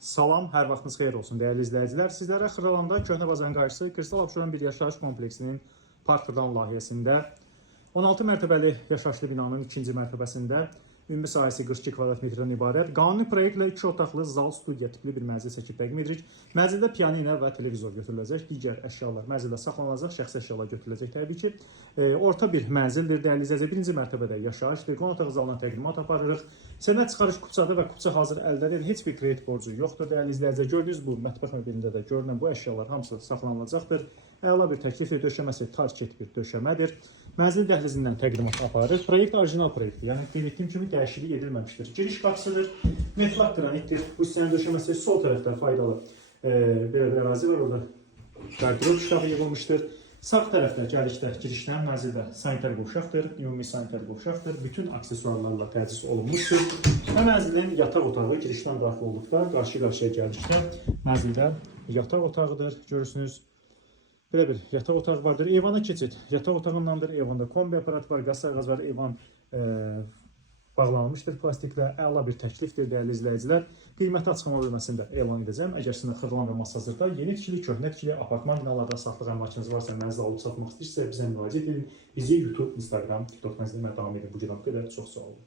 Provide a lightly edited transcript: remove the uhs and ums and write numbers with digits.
Salam, hər vaxtınız xeyir olsun dəyərli izləyicilər. Sizlərə Xıralanda Köhnə Bazarın qarşısı Kristal Abşeron bir yaşayış kompleksinin parkdan layihəsində 16 mərtəbəli yaşayışlı binanın ikinci mərtəbəsində ümumi sahəsi 42 kvadrat metrdən ibarət qanuni proyektlə 2 otaqlı zal studiya tipli bir mənzil çəkib təqdim edirik. Mənzildə pianino və televizor götürüləcək, digər əşyalar mənzildə saxlanılacaq, şəxsi əşyalar götürüləcək təbii ki. Orta bir mənzildir dəyərli izləyicilər. Birinci mərtəbədə yaşayış, bir qonaq zalına təqdimat aparırıq. Sənəd çıxarış kupçada və kupça hazır əldə heç bir kredit borcu yoxdur dəyərli izləyicilər. Gördüyünüz bu mətbəx möbilində də görünən bu əşyalar hamısı saxlanılacaqdır. Əla bir təklifdir, döşəməsi tarket bir döşəmədir. Mənzil dəhlizindən təqdimat aparırıq. Proyekt orijinal proyektdir. Yəni qeyd etdiyim kimi dəyişiklik edilməmişdir. Giriş qapısıdır, metal qranitdir. Bu hissənin döşəməsi sol tərəfdə faydalı belə bir ərazi var, orada qardırob şkafı yığılmışdır. Sağ tərəfdə gəldikdə girişdən mənzildə sanitar qovşaqdır, ümumi sanitar qovşaqdır. Bütün aksesuarlarla təchiz olunmuşdur. Və mənzilin yataq otağı girişdən daxil olduqda qarşı-qarşıya gəldikdə mənzildə yataq otağıdır, görürsünüz. Belə bir yataq otağı vardır. Eyvana keçid. Yataq otağındandır. Eyvanda kombi aparatı var, qaz sayğacı var. Eyvan bağlanmışdır plastiklə. Əla bir təklifdir dəyərli izləyicilər. Qiyməti açıqlama bölməsində elan edəcəm. Əgər sizin Xırdalan və Masazırda yeni tikili, köhnə tikili apartman binalarda satlıq əmlakınız varsa, mənzil alıb satmaq istəyirsə bizə müraciət edin. Bizi YouTube, Instagram, TikTok mənzilimə davam edin. Bu gün haqqı qədər çox sağ olun.